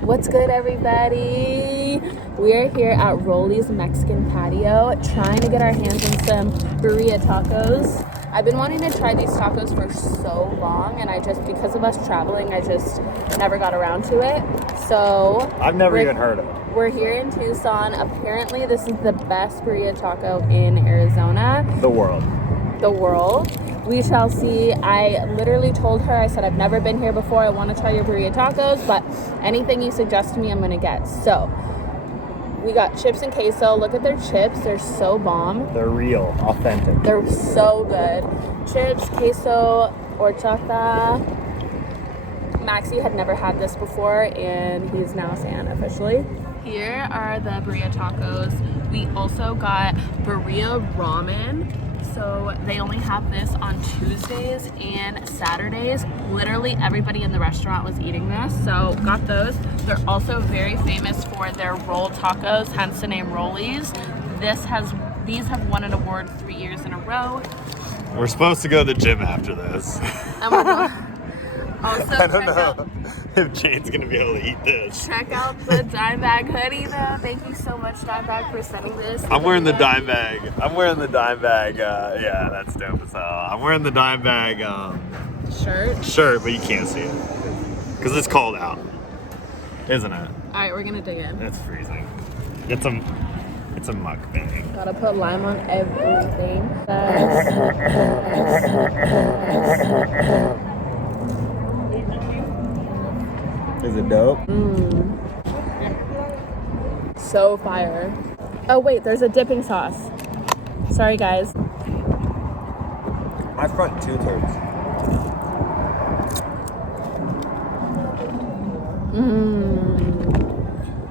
What's good, everybody? We are here at ROLLIES Mexican Patio trying to get our hands on some Birria tacos. I've been wanting to try these tacos for so long, and because of us traveling, I just never got around to it. So I've never even heard of it. We're here in Tucson. Apparently, this is the best Birria taco in Arizona. The world. We shall see. I literally told her, I said, I've never been here before. I want to try your Birria tacos, but anything you suggest to me, I'm going to get. So we got chips and queso. Look at their chips. They're so bomb. They're real, authentic. They're so good. Chips, queso, horchata. MAXY had never had this before, and he's now a fan officially. Here are the Birria tacos. We also got Birria ramen. So they only have this on Tuesdays and Saturdays. Literally everybody in the restaurant was eating this, so got those. They're also very famous for their roll tacos, hence the name Rollies. These have won an award 3 years in a row. We're supposed to go to the gym after this. And we're going also I don't know if Jane's gonna be able to eat this. Check out the Dimebag Hoodie though. Thank you so much, Dimebag, for sending this. I'm wearing the Dimebag. Yeah, that's dope as hell. I'm wearing the Dimebag shirt, but you can't see it because it's cold out, isn't it? All right, we're gonna dig in. It's freezing. It's a mukbang. Gotta put lime on everything. Is it dope? So fire. Oh wait, there's a dipping sauce. Sorry guys. My front tooth hurts.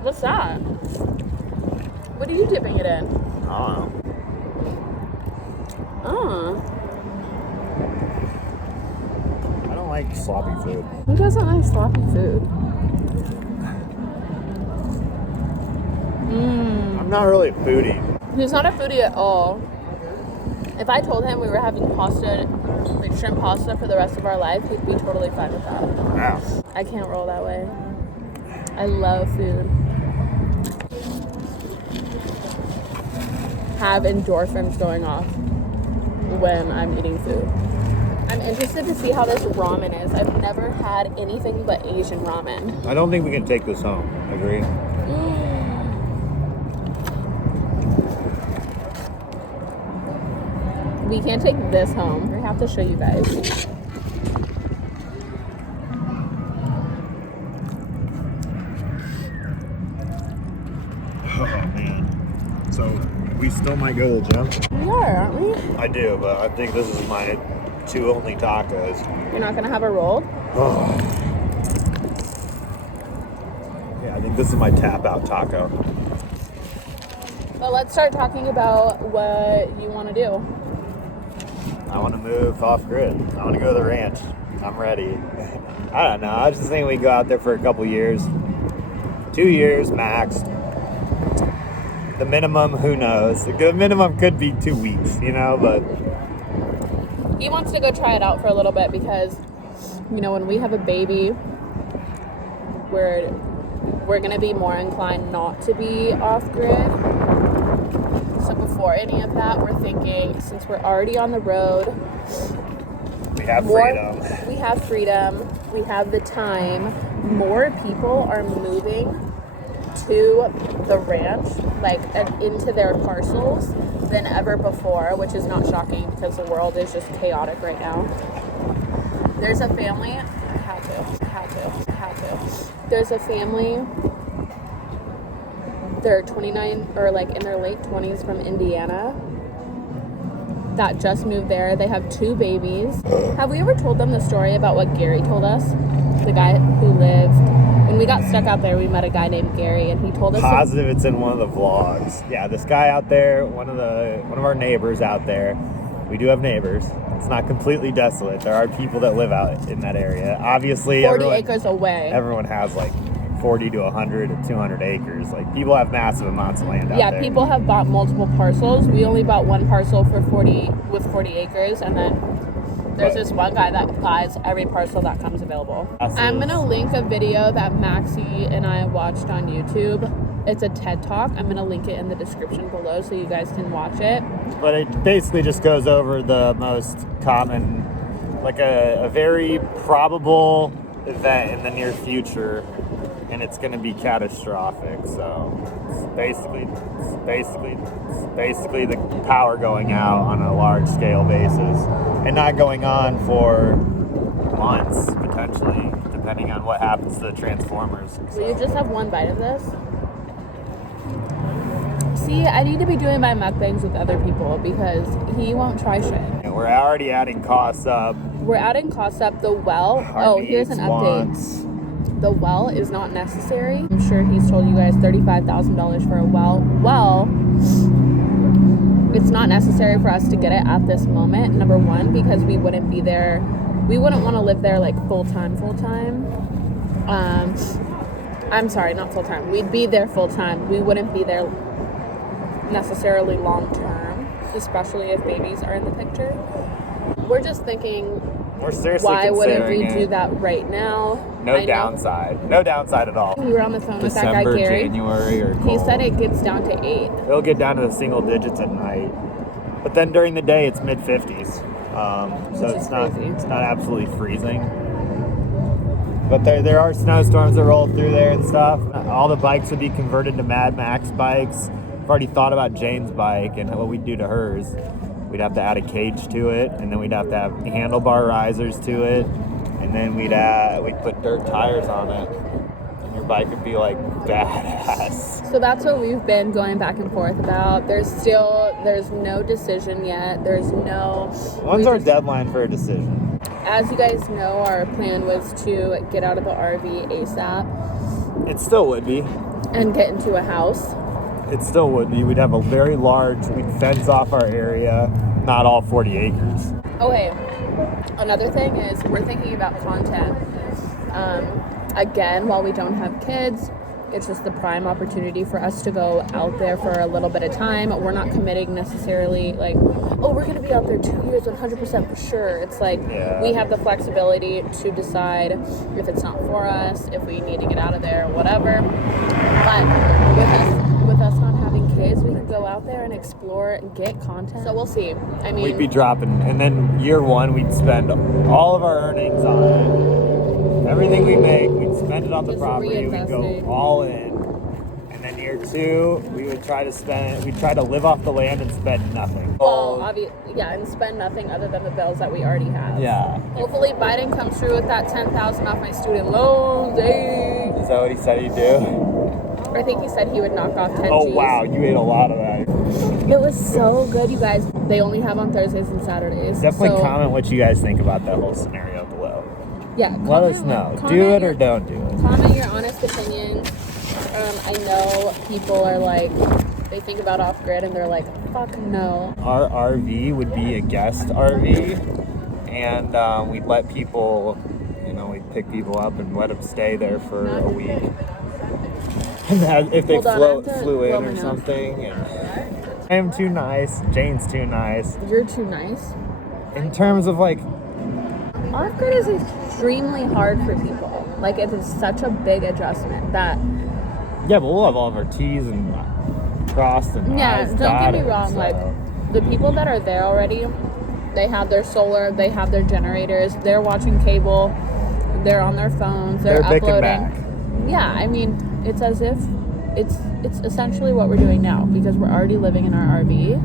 What's that? What are you dipping it in? I don't know. Oh. I don't like sloppy food. Who doesn't like sloppy food? I'm not really a foodie. He's not a foodie at all. If I told him we were having pasta, like shrimp pasta for the rest of our life, he'd be totally fine with that. Wow. I can't roll that way. I love food. Have endorphins going off when I'm eating food. I'm interested to see how this ramen is. I've never had anything but Asian ramen. I don't think we can take this home. Agree? We can't take this home. I have to show you guys. Oh man. So we still might go to the gym? We are, aren't we? I do, but I think this is my two only tacos. You're not gonna have a roll? Oh. Yeah, I think this is my tap out taco. Well, let's start talking about what you want to do. I want to move off grid. I want to go to the ranch. I'm ready. I don't know. I just think we go out there for a couple years. 2 years max. The minimum, who knows? The minimum could be 2 weeks, but He wants to go try it out for a little bit because, when we have a baby, we're going to be more inclined not to be off grid. So before any of that, we're thinking, since we're already on the road, we have freedom. We have freedom. We have the time. More people are moving to the ranch, into their parcels than ever before, which is not shocking because the world is just chaotic right now. There's a family. I had to. There's a family. They're 29 or in their late 20s from Indiana that just moved there. They have 2 babies. Have we ever told them the story about what Gary told us? The guy who lived, when we got stuck out there, we met a guy named Gary, and he told us. Positive it's in one of the vlogs. Yeah, this guy out there, one of our neighbors out there. We do have neighbors. It's not completely desolate. There are people that live out in that area. Obviously, 40 acres away. Everyone has 40 to 100 or 200 acres. People have massive amounts of land out there. Yeah, people have bought multiple parcels. We only bought one parcel with 40 acres, and then There's this one guy that buys every parcel that comes available. I'm gonna link a video that Maxy and I watched on YouTube. It's a TED Talk. I'm gonna link it in the description below so you guys can watch it. But it basically just goes over the most common, like a very probable event in the near future, and it's going to be catastrophic. So it's basically the power going out on a large scale basis, and not going on for months potentially, depending on what happens to the transformers. So. Will you just have one bite of this? See, I need to be doing my mukbangs with other people because he won't try shit. And we're already adding costs up. We're adding costs up. The well. Here's an update. The well is not necessary. I'm sure he's told you guys $35,000 for a well. Well, it's not necessary for us to get it at this moment. Number one, because we wouldn't be there. We wouldn't want to live there like full time. I'm sorry, not full time. We'd be there full time. We wouldn't be there necessarily long term, especially if babies are in the picture. We're just thinking, we're seriously why wouldn't we considering do it. that right now? No downside at all. We were on the phone with that guy December, Gary. January, or He said it gets down to 8. It'll get down to the single digits at night, but then during the day it's mid 50s. So it's not absolutely freezing. But there are snowstorms that roll through there and stuff. All the bikes would be converted to Mad Max bikes. I've already thought about Jane's bike and what we'd do to hers. We'd have to add a cage to it, and then we'd have to have handlebar risers to it, and then we'd put dirt tires on it, and your bike would be like badass. So that's what we've been going back and forth about. There's no decision yet. When's our deadline for a decision? As you guys know, our plan was to get out of the RV ASAP. It still would be. And get into a house. It still would be. We'd have a very we'd fence off our area, not all 40 acres. Okay, another thing is we're thinking about content. Again, while we don't have kids, it's just the prime opportunity for us to go out there for a little bit of time. We're not committing necessarily like, oh, we're going to be out there 2 years, 100% for sure. It's like we have the flexibility to decide if it's not for us, if we need to get out of there, whatever. But with us not having kids, we can go out there and explore and get content. So we'll see. I mean, we'd be dropping, and then year one, we'd spend all of our earnings on it. Everything we make, we'd spend it on the property. We'd go all in. And then year two, we'd try to live off the land and spend nothing. Well, and spend nothing other than the bills that we already have. Yeah. Hopefully Biden comes through with that $10,000 off my student loans. Hey. Is that what he said he'd do? I think he said he would knock off 10 Oh, G's. wow, you ate a lot of that. It was so good, you guys. They only have on Thursdays and Saturdays. Definitely comment what you guys think about that whole scenario below. Yeah, let us know. Do it or don't do it. Comment your honest opinion. I know people are like, they think about off-grid and they're like, fuck no. Our RV would be a guest RV, and we'd let people, we'd pick people up and let them stay there for a week. And if they flew in or something. And I am too nice. Jane's too nice. You're too nice? In terms of like... Off-grid is extremely hard for people. Like, it is such a big adjustment that... Yeah, but we'll have all of our T's and crossed and I's don't get me wrong. So. Like, the people that are there already, they have their solar, they have their generators, they're watching cable, they're on their phones, they're uploading. Back. Yeah, I mean, it's as if it's essentially what we're doing now because we're already living in our RV.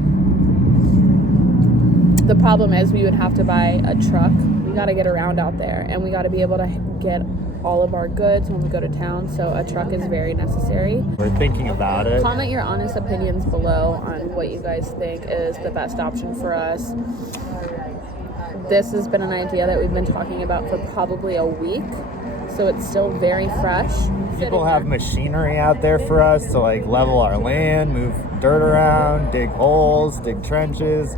The problem is we would have to buy a truck. We got to get around out there, and we got to be able to get all of our goods when we go to town, so a truck is very necessary. We're thinking about it. Comment your honest opinions below on what you guys think is the best option for us. This has been an idea that we've been talking about for probably a week, so it's still very fresh. People have machinery out there for us to like level our land, move dirt around, dig holes, dig trenches.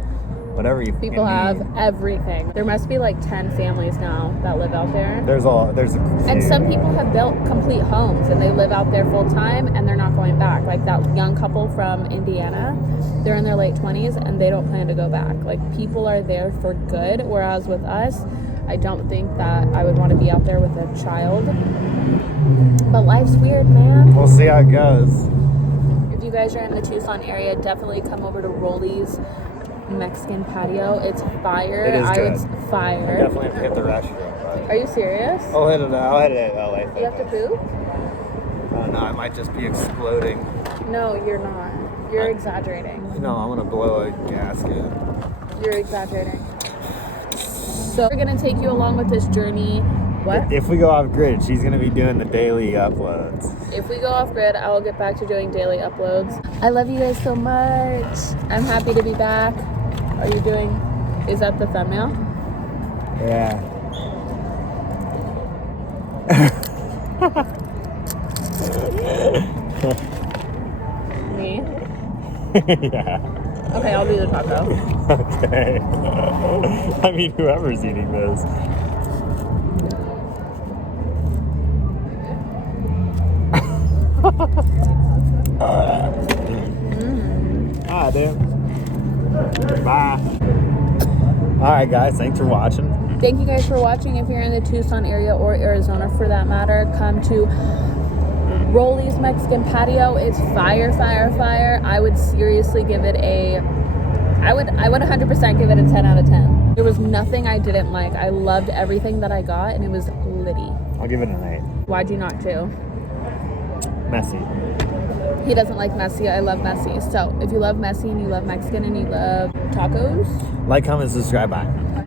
Whatever you People fucking have need. everything. There must be like 10 families now that live out there. There's And some people have built complete homes and they live out there full time and they're not going back. Like that young couple from Indiana, they're in their late 20s and they don't plan to go back. Like people are there for good, whereas with us, I don't think that I would want to be out there with a child. But life's weird, man. We'll see how it goes. If you guys are in the Tucson area, definitely come over to ROLLIES Mexican Patio. It's fire. It is good. It's fire. I definitely have to hit the restroom. Are you serious? I'll hit it at LA. You have to poop? No, I might just be exploding. No, you're not. You're exaggerating. No, I'm gonna blow a gasket. You're exaggerating. So we're gonna take you along with this journey. What? If we go off grid, she's gonna be doing the daily uploads. If we go off grid, I will get back to doing daily uploads. I love you guys so much. I'm happy to be back. Are you doing? Is that the thumbnail? Yeah. Me? Yeah. Okay, I'll do the taco. Okay. I mean, whoever's eating this. Ah, dude. Bye. Alright, guys. Thanks for watching. Thank you guys for watching. If you're in the Tucson area or Arizona for that matter, come to ROLLIES Mexican Patio. It's fire, fire, fire. I would seriously give it I would 100% give it a 10 out of 10. There was nothing I didn't like. I loved everything that I got and it was litty. I'll give it an 8. Why'd you not do? Messy. He doesn't like messy. I love messy. So if you love messy and you love Mexican and you love tacos, Like, comment, subscribe. Bye.